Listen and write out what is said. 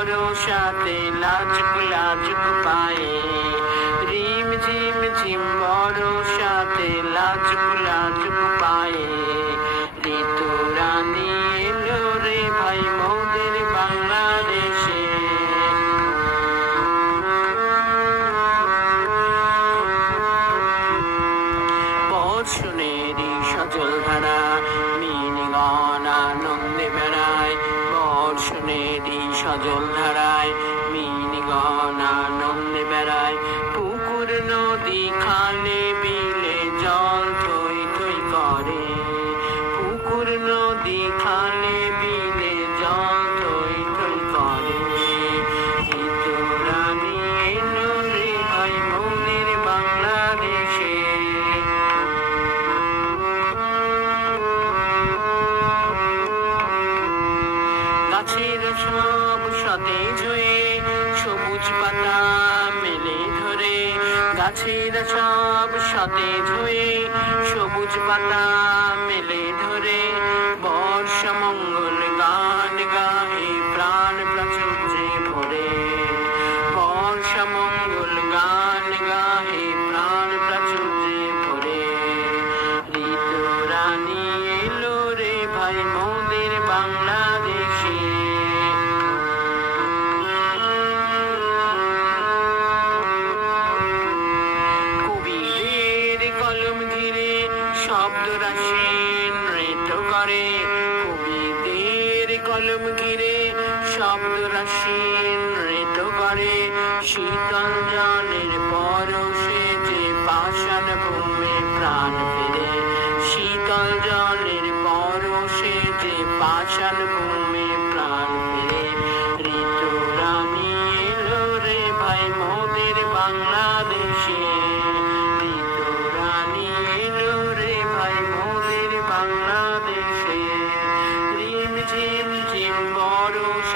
বরসাতে লাজুক লাজুক পায়ে, রিম ঝিম ঝিম বরসাতে লাজুক লাজুক পায়ে, ঋতু রানী এলো রে ভাই মোদের বাংলাদেশে। বর্ষণেরই সজল ধারা মিনিগণ আনন্দে বেড়ায়, বর্ষণেরই সজল ধারায় মিনিগণ আনন্দে বেড়ায়, পুকুর নদী খালে বিলে জল থই থই করে, পুকুর নদী খালে বিলে জল থই থই করে, ঋতু রানী এলো রে ভাই মোদের বাংলাদেশে। গাছের সব সতেজ হয়ে সবুজ পাতা মেলে ধরে, গাছের সব সতেজ হয়ে সবুজ পাতা মেলে ধরে, বর্ষা মঙ্গল গান গাহে প্রাণ প্রাচুর্যে ভরে, বর্ষা মঙ্গল গান গাহে প্রাণ প্রাচুর্যে ভরে, ঋতু রানী এলো রে ভাই মোদের বাংলাদেশে। কবিদের কলম ঘিরে শব্দ রাশি নৃত্য করে, কবিদের কলম ঘিরে শব্দ রাশি নৃত্য করে, শীতল জলের পরশে যে পাষাণ ভূমে প্রাণ ফেরে, শীতল জলের পরশে যে পাষাণ ভূমে প্রাণ ফেরে, ঋতু রানী এলো রে ভাই মোদের বাংলাদেশে, ঋতু রানী এলো রে ভাই মোদের বাংলাদেশে, রিম ঝিম ঝিম বরস